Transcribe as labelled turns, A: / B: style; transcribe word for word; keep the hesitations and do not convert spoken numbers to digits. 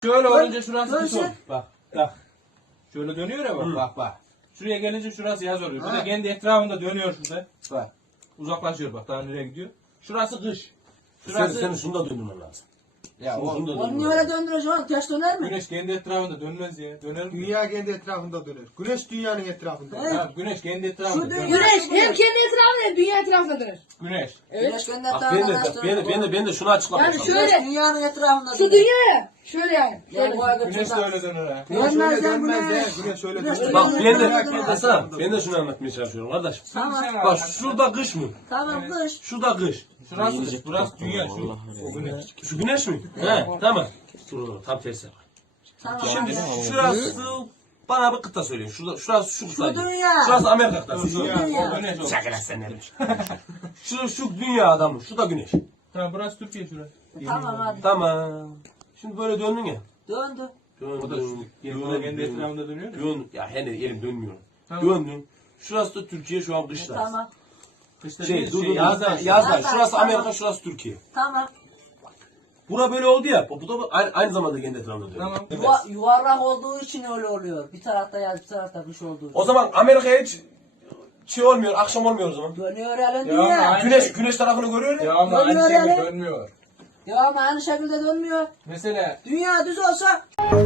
A: Şöyle olunca şurası kış
B: Dönsün.
A: olur. Bak bak. Şöyle dönüyor ya bak
C: Hı.
A: bak bak. Şuraya gelince şurası yaz oluyor. Bu da kendi etrafında dönüyor şurada. Bak. Uzaklaşıyor bak daha nereye gidiyor. Şurası kış.
C: Sen,
A: Şurası
C: senin şunu da döndürmen lazım.
A: ya
C: şunu-
A: o,
C: şunu da
B: Onu niye
C: döndürmen
B: öyle
C: lazım.
B: döndürüyorsun? Ters döner mi?
A: güneş kendi etrafında dönmez ya. Döner mi?
D: Dünya kendi etrafında döner. Güneş dünyanın etrafında döner.
B: Evet.
A: Ya, güneş kendi etrafında
B: Şu
A: dönmez.
B: dünya-
E: Güneş hem kendi etrafında hem dünya etrafında dönür.
A: Güneş.
B: Güneş kendi
C: Bak ben de,
B: etrafında nasıl
C: ben de, ben de, ben de şunu açıklamaya
E: Yani
C: çalışıyorum.
E: şöyle-
B: Güneş dünyanın etrafında
E: Şu dünya ya. Şöyle yani.
B: Ya
E: Şöyle.
B: bu arada
A: Güneş de
B: şurada-
A: öyle döner ha.
D: Güneş
B: Dönmez
D: öyle
B: lan
D: dönmez
B: güneş.
D: de. Güneş öyle
B: Güneş
D: dönmez.
C: Bak ben de,
B: Dünya kendi
C: Hasan, ben de şunu anlatmaya çalışıyorum kardeş.
B: Tamam.
C: Bak şurada kış mı?
B: Tamam kış.
C: Şurada kış.
A: Şurası kış. Burası dünya. Şu. O güneş.
C: Şu güneş mi? He, tamam. Dur dur, tam tersi.
B: Tamam.
C: Şimdi şurası bana bir kıta söyleyin. Şurada, şurası şu kıta.
B: Şu dünya.
C: Şurası Amerika kıtası. Şu,
A: Dünya.
B: dünya.
A: O güneş o.
C: Şaka lan sen neymiş? şu, şu dünya adamı. Şu da güneş.
A: Tamam burası Türkiye şurası.
B: Tamam hadi.
C: Tamam. Şimdi böyle döndün ya.
B: Döndü.
C: Dön,
A: O da şu. O da kendi etrafında dönüyor.
C: Dön. Ya hele elim dönmüyor.
A: Tamam.
C: Döndün. Şurası da Türkiye, şu an kışlar.
B: Tamam.
A: Kışta
C: Şey,
A: değil,
C: dur,
A: şey,
C: dur,
A: yazdan.
C: yazdan, yazdan.
B: Yazdan,
C: Şurası
B: tamam.
C: Amerika, şurası Türkiye.
B: Tamam.
C: Bura böyle oldu ya. Bu da aynı, aynı zamanda kendi etrafında dönüyor.
A: Tamam.
B: Yuva, yuvarlak olduğu için öyle oluyor. Bir tarafta yaz, bir tarafta kış olduğu için.
C: O zaman Amerika'ya hiç şey olmuyor, akşam olmuyor o zaman.
B: Dönüyor elin
A: Ya ama
B: dünya.
A: aynı
C: Güneş,
A: şey-
C: güneş tarafını görüyor ya.
A: Ya ama aynı
B: Dönüyor
A: şekilde
B: yani.
A: dönmüyor.
B: Ya ama aynı şekilde dönmüyor.
A: Mesela
B: Dünya düz olsa